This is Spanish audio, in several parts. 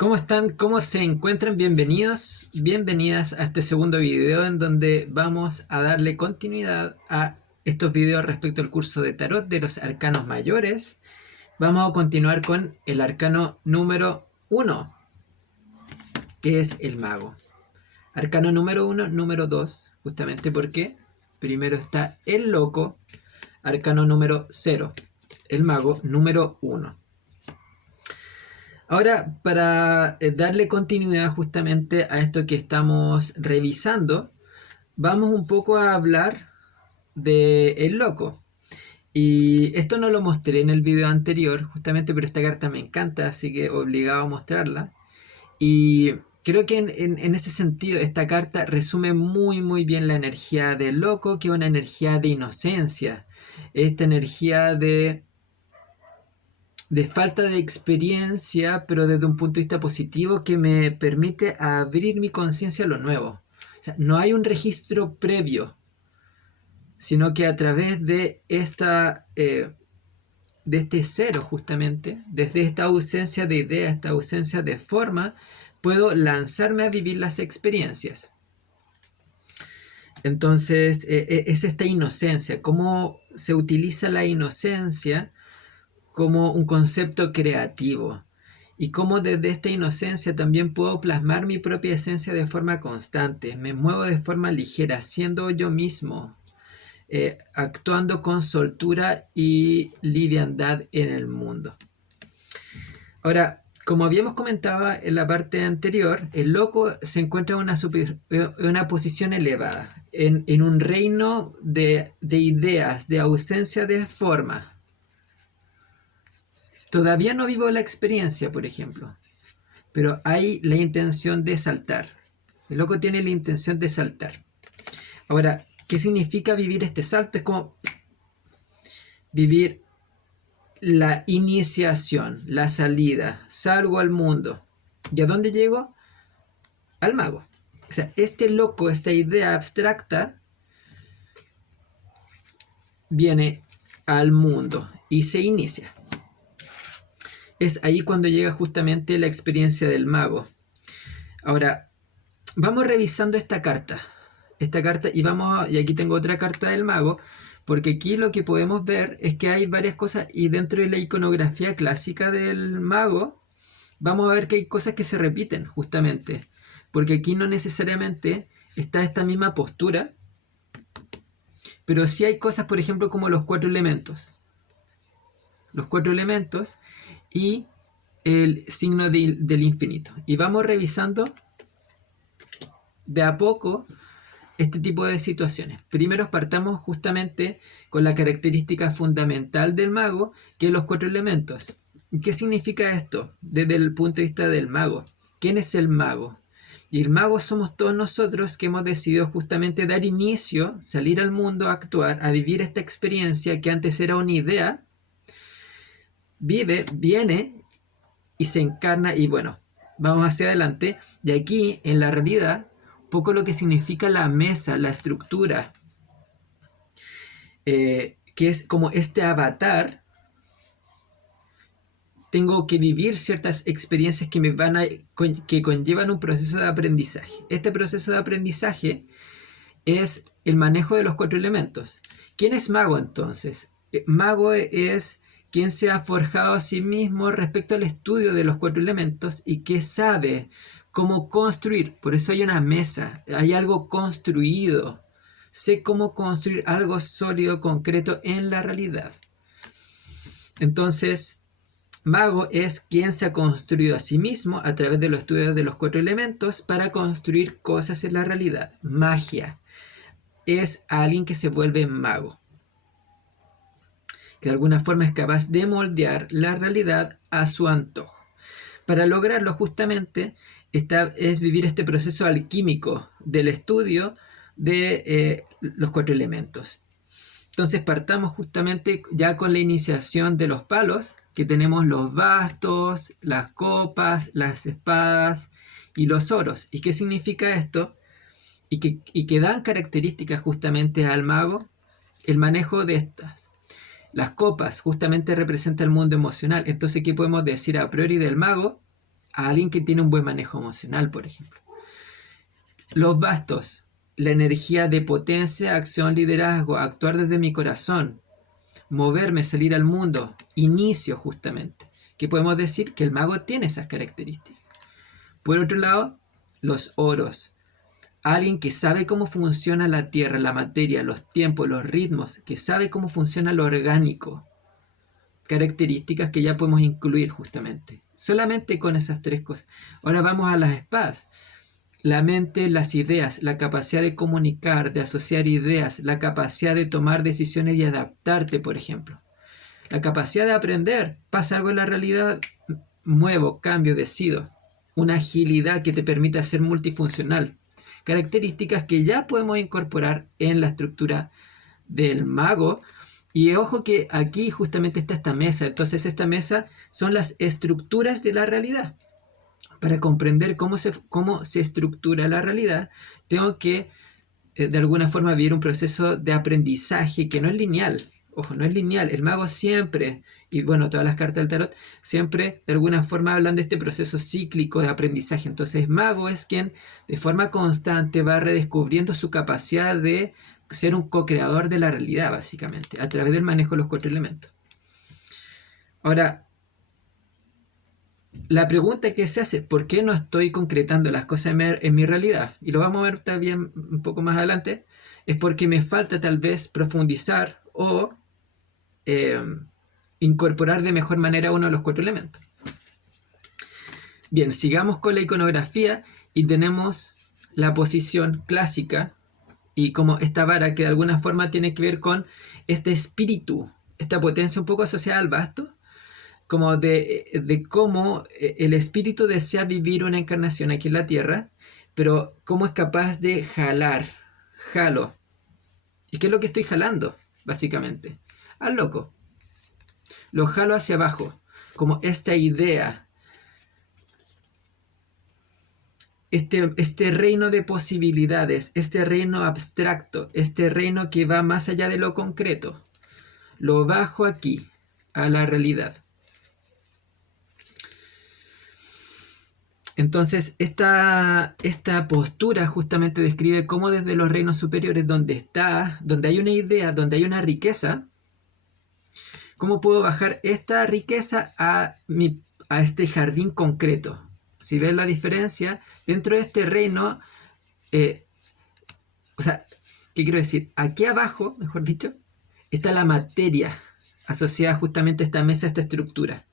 ¿Cómo están? ¿Cómo se encuentran? Bienvenidos, bienvenidas a este segundo video en donde vamos a darle continuidad a estos videos respecto al curso de tarot de los arcanos mayores. Vamos a continuar con el arcano número 1, que es el mago. Arcano número 1, número 2, justamente porque primero está el loco, arcano número 0, el mago número 1. Ahora, para darle continuidad justamente a esto que estamos revisando, vamos un poco a hablar de el loco. Y esto no lo mostré en el video anterior, justamente, pero esta carta me encanta, así que obligado a mostrarla. Y creo que en ese sentido, esta carta resume muy bien la energía del loco, que es una energía de inocencia. Esta energía de falta de experiencia, pero desde un punto de vista positivo que me permite abrir mi conciencia a lo nuevo. O sea, no hay un registro previo, sino que a través de de este cero justamente, desde esta ausencia de idea, esta ausencia de forma, puedo lanzarme a vivir las experiencias. Entonces, es esta inocencia, cómo se utiliza la inocencia como un concepto creativo y cómo desde esta inocencia también puedo plasmar mi propia esencia de forma constante. Me muevo de forma ligera, siendo yo mismo, actuando con soltura y liviandad en el mundo. Ahora, como habíamos comentado en la parte anterior, el loco se encuentra en una posición elevada, en un reino de ideas, de ausencia de forma. Todavía no vivo la experiencia, por ejemplo, pero hay la intención de saltar. El loco tiene la intención de saltar. Ahora, ¿qué significa vivir este salto? Es como vivir la iniciación, la salida. Salgo al mundo. ¿Y a dónde llego? Al mago. O sea, este loco, esta idea abstracta, viene al mundo y se inicia. Es ahí cuando llega justamente la experiencia del mago. Ahora, vamos revisando esta carta. Y aquí tengo otra carta del mago, porque aquí lo que podemos ver es que hay varias cosas y dentro de la iconografía clásica del mago vamos a ver que hay cosas que se repiten justamente, porque aquí no necesariamente está esta misma postura, pero sí hay cosas, por ejemplo, como los 4 elementos. Los 4 elementos y el signo del infinito. Y vamos revisando de a poco este tipo de situaciones. Primero partamos justamente con la característica fundamental del mago, que es los 4 elementos. ¿Qué significa esto desde el punto de vista del mago? ¿Quién es el mago? Y el mago somos todos nosotros que hemos decidido justamente dar inicio, salir al mundo a actuar, a vivir esta experiencia que antes era una idea, viene y se encarna y bueno, vamos hacia adelante. Y aquí en la realidad, un poco lo que significa la mesa, la estructura, que es como este avatar. Tengo que vivir ciertas experiencias que conllevan un proceso de aprendizaje. Este proceso de aprendizaje es el manejo de los 4 elementos. ¿Quién es mago entonces? Mago es quien se ha forjado a sí mismo respecto al estudio de los 4 elementos y que sabe cómo construir. Por eso hay una mesa, hay algo construido. Sé cómo construir algo sólido, concreto en la realidad. Entonces, mago es quien se ha construido a sí mismo a través de los estudios de los 4 elementos para construir cosas en la realidad. Magia es alguien que se vuelve mago, que de alguna forma es capaz de moldear la realidad a su antojo. Para lograrlo justamente es vivir este proceso alquímico del estudio de los 4 elementos. Entonces partamos justamente ya con la iniciación de los palos, que tenemos los bastos, las copas, las espadas y los oros. ¿Y qué significa esto? Y que dan características justamente al mago, el manejo de estas. Las copas justamente representan el mundo emocional. Entonces, ¿qué podemos decir a priori del mago? a alguien que tiene un buen manejo emocional, por ejemplo. Los bastos, la energía de potencia, acción, liderazgo, actuar desde mi corazón, moverme, salir al mundo, inicio justamente. Que podemos decir que el mago tiene esas características. Por otro lado, los oros. Alguien que sabe cómo funciona la tierra, la materia, los tiempos, los ritmos, que sabe cómo funciona lo orgánico. Características que ya podemos incluir justamente. Solamente con esas tres cosas. Ahora vamos a las espadas. La mente, las ideas, la capacidad de comunicar, de asociar ideas, la capacidad de tomar decisiones y adaptarte, por ejemplo. La capacidad de aprender. Pasa algo en la realidad, muevo, cambio, decido. Una agilidad que te permite ser multifuncional. Características que ya podemos incorporar en la estructura del mago. Y ojo que aquí justamente está esta mesa. Entonces esta mesa son las estructuras de la realidad. Para comprender cómo se estructura la realidad, tengo que de alguna forma vivir un proceso de aprendizaje que no es lineal. Ojo, no es lineal. El mago siempre, y bueno, todas las cartas del tarot, siempre de alguna forma hablan de este proceso cíclico de aprendizaje. Entonces, mago es quien de forma constante va redescubriendo su capacidad de ser un co-creador de la realidad, básicamente, a través del manejo de los 4 elementos. Ahora, la pregunta que se hace, ¿por qué no estoy concretando las cosas en mi realidad? Y lo vamos a ver también un poco más adelante. Es porque me falta tal vez profundizar o incorporar de mejor manera uno de los 4 elementos. Bien, sigamos con la iconografía y tenemos la posición clásica y como esta vara que de alguna forma tiene que ver con este espíritu, esta potencia un poco asociada al basto, como de cómo el espíritu desea vivir una encarnación aquí en la tierra, pero cómo es capaz de jalo. ¿Y qué es lo que estoy jalando, básicamente? Al loco. Lo jalo hacia abajo, como esta idea, este reino de posibilidades, este reino abstracto, este reino que va más allá de lo concreto. Lo bajo aquí, a la realidad. Entonces, esta postura justamente describe cómo desde los reinos superiores, donde hay una idea, donde hay una riqueza, cómo puedo bajar esta riqueza a este jardín concreto. Si ves la diferencia, dentro de este reino, o sea, ¿qué quiero decir? Aquí abajo, mejor dicho, está la materia asociada justamente a esta mesa, a esta estructura.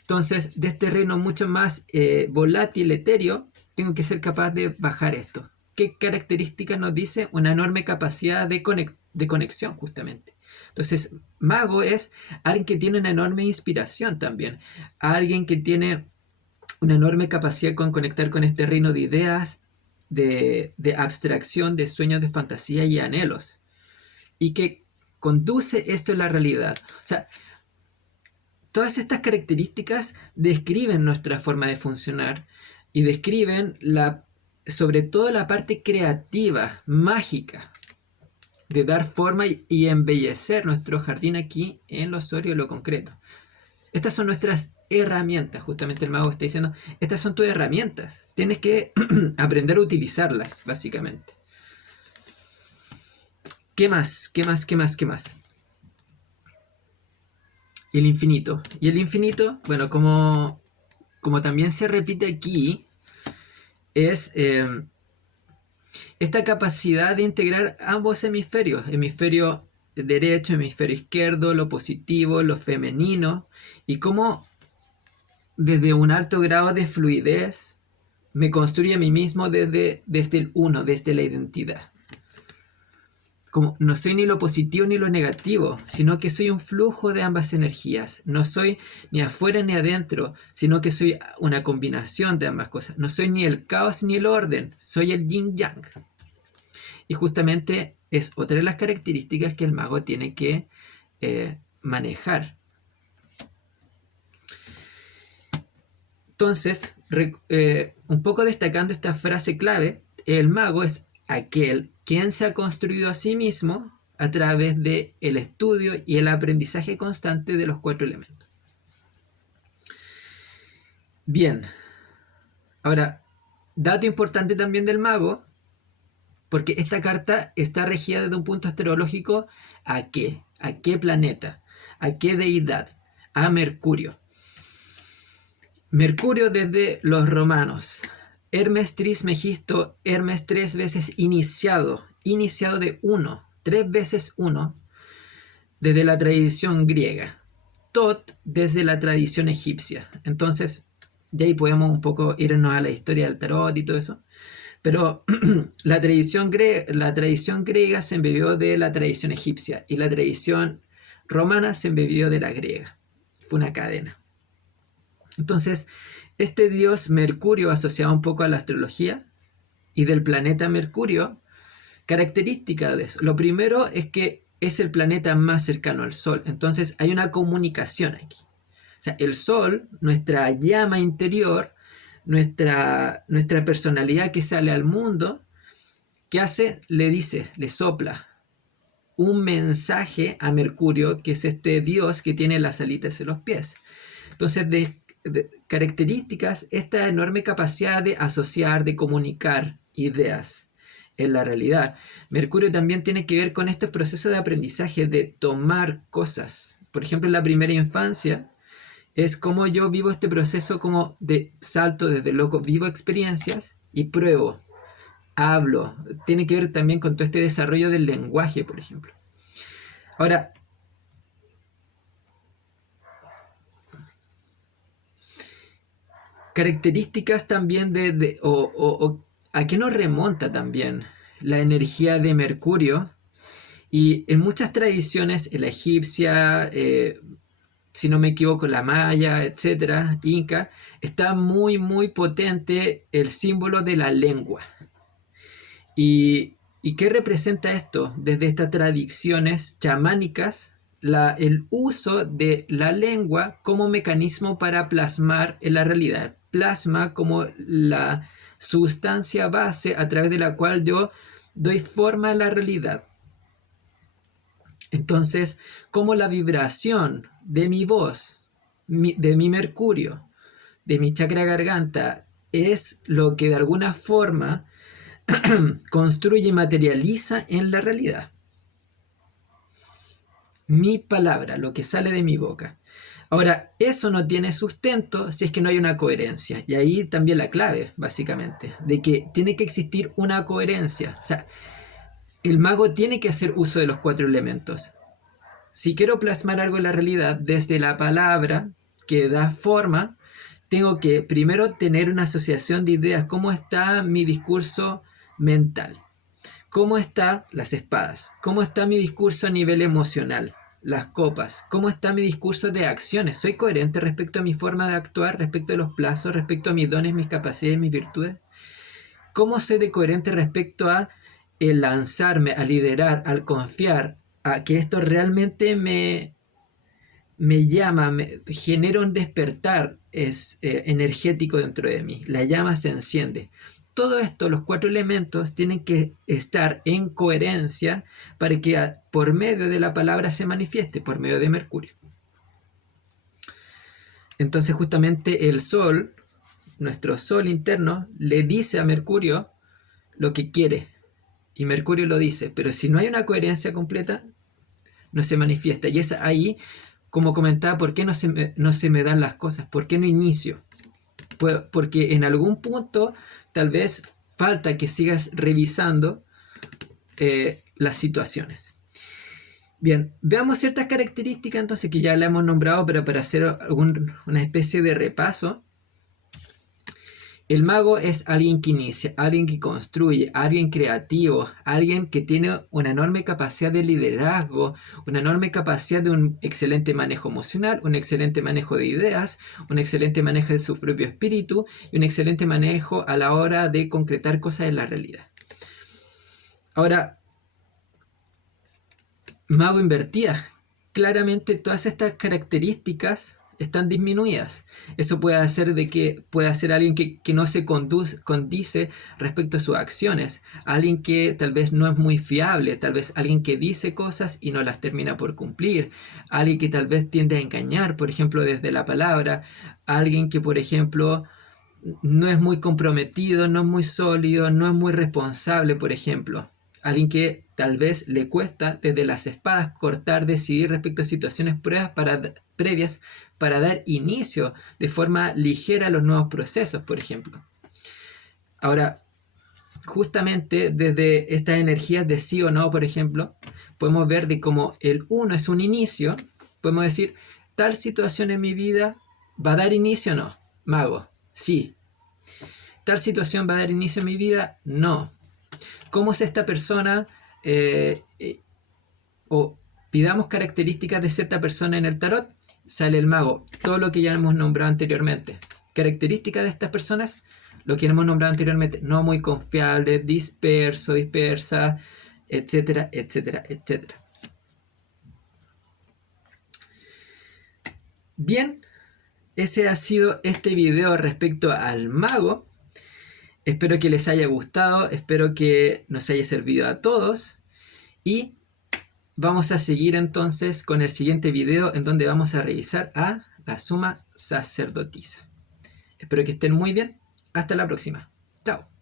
Entonces, de este reino mucho más volátil, etéreo, tengo que ser capaz de bajar esto. ¿Qué características nos dice? Una enorme capacidad de conexión, justamente. Entonces, mago es alguien que tiene una enorme inspiración también. Alguien que tiene una enorme capacidad con conectar con este reino de ideas, de abstracción, de sueños, de fantasía y anhelos. Y que conduce esto a la realidad. O sea, todas estas características describen nuestra forma de funcionar y describen sobre todo la parte creativa, mágica, de dar forma y embellecer nuestro jardín aquí en lo sólido y lo concreto. Estas son nuestras herramientas, justamente el mago está diciendo, estas son tus herramientas, tienes que aprender a utilizarlas, básicamente. ¿Qué más? ¿Qué más? ¿Qué más? ¿Qué más? El infinito. Y el infinito, bueno, como también se repite aquí, es esta capacidad de integrar ambos hemisferios, hemisferio derecho, hemisferio izquierdo, lo positivo, lo femenino, y cómo desde un alto grado de fluidez me construye a mí mismo desde el uno, desde la identidad. Como no soy ni lo positivo ni lo negativo, sino que soy un flujo de ambas energías. No soy ni afuera ni adentro, sino que soy una combinación de ambas cosas. No soy ni el caos ni el orden, soy el yin yang. Y justamente es otra de las características que el mago tiene que manejar. Entonces, un poco destacando esta frase clave, el mago es aquel quien se ha construido a sí mismo a través del estudio y el aprendizaje constante de los 4 elementos. Bien, Ahora, dato importante también del mago, porque esta carta está regida desde un punto astrológico ¿a qué? ¿A qué planeta? ¿A qué deidad? A Mercurio. Mercurio desde los romanos. Hermes Trismegisto, Hermes 3 veces iniciado de 1, 3 veces 1, desde la tradición griega. Tot desde la tradición egipcia. Entonces, de ahí podemos un poco irnos a la historia del tarot y todo eso. Pero la tradición griega se embebió de la tradición egipcia y la tradición romana se embebió de la griega. Fue una cadena. Entonces, este dios Mercurio, asociado un poco a la astrología y del planeta Mercurio, características de eso. Lo primero es que es el planeta más cercano al Sol. Entonces hay una comunicación aquí. O sea, el Sol, nuestra llama interior, nuestra personalidad que sale al mundo, ¿qué hace? Le sopla un mensaje a Mercurio, que es este dios que tiene las alitas en los pies. Entonces, de características, esta enorme capacidad de asociar, de comunicar ideas en la realidad. Mercurio también tiene que ver con este proceso de aprendizaje, de tomar cosas. Por ejemplo, en la primera infancia, es como yo vivo este proceso como de salto desde loco, vivo experiencias y pruebo, hablo. Tiene que ver también con todo este desarrollo del lenguaje, por ejemplo. Ahora, características también a qué nos remonta también la energía de Mercurio. Y en muchas tradiciones, en la egipcia, si no me equivoco, la maya, etcétera, inca, está muy, muy potente el símbolo de la lengua. ¿Y qué representa esto? Desde estas tradiciones chamánicas, el uso de la lengua como mecanismo para plasmar en la realidad. Plasma como la sustancia base a través de la cual yo doy forma a la realidad. Entonces, como la vibración de mi voz, de mi mercurio, de mi chakra garganta, es lo que de alguna forma construye y materializa en la realidad. Mi palabra, lo que sale de mi boca. Ahora, eso no tiene sustento si es que no hay una coherencia. Y ahí también la clave, básicamente, de que tiene que existir una coherencia. O sea, el mago tiene que hacer uso de los 4 elementos. Si quiero plasmar algo en la realidad desde la palabra que da forma, tengo que primero tener una asociación de ideas. ¿Cómo está mi discurso mental? ¿Cómo están las espadas? ¿Cómo está mi discurso a nivel emocional? Las copas. ¿Cómo está mi discurso de acciones? ¿Soy coherente respecto a mi forma de actuar, respecto a los plazos, respecto a mis dones, mis capacidades, mis virtudes? ¿Cómo soy de coherente respecto a el lanzarme, a liderar, al confiar, a que esto realmente me llama, me genera un despertar energético dentro de mí? La llama se enciende. Todo esto, los 4 elementos, tienen que estar en coherencia para que por medio de la palabra se manifieste, por medio de Mercurio. Entonces justamente el Sol, nuestro Sol interno, le dice a Mercurio lo que quiere. Y Mercurio lo dice, pero si no hay una coherencia completa, no se manifiesta. Y es ahí, como comentaba, ¿por qué no se me dan las cosas? ¿Por qué no inicio? Porque en algún punto tal vez falta que sigas revisando las situaciones. Bien, veamos ciertas características entonces que ya la hemos nombrado, pero para hacer una especie de repaso. El mago es alguien que inicia, alguien que construye, alguien creativo, alguien que tiene una enorme capacidad de liderazgo, una enorme capacidad de un excelente manejo emocional, un excelente manejo de ideas, un excelente manejo de su propio espíritu y un excelente manejo a la hora de concretar cosas en la realidad. Ahora, mago invertida. Claramente todas estas características están disminuidas. Eso puede hacer de que pueda ser alguien que no se condice respecto a sus acciones, alguien que tal vez no es muy fiable, tal vez alguien que dice cosas y no las termina por cumplir, alguien que tal vez tiende a engañar, por ejemplo, desde la palabra, alguien que, por ejemplo, no es muy comprometido, no es muy sólido, no es muy responsable, por ejemplo. Alguien que tal vez le cuesta desde las espadas cortar, decidir respecto a situaciones previas para dar inicio de forma ligera a los nuevos procesos, por ejemplo. Ahora, justamente desde estas energías de sí o no, por ejemplo, podemos ver de cómo el 1 es un inicio, podemos decir, tal situación en mi vida va a dar inicio o no. Mago, sí. Tal situación va a dar inicio en mi vida, no. ¿Cómo es esta persona? O pidamos características de cierta persona en el tarot, sale el mago, todo lo que ya hemos nombrado anteriormente. Características de estas personas, lo que hemos nombrado anteriormente, no muy confiable, disperso, dispersa, etcétera, etcétera, etcétera. Bien, ese ha sido este video respecto al mago. Espero que les haya gustado, espero que nos haya servido a todos y vamos a seguir entonces con el siguiente video en donde vamos a revisar a la suma sacerdotisa. Espero que estén muy bien. Hasta la próxima. Chao.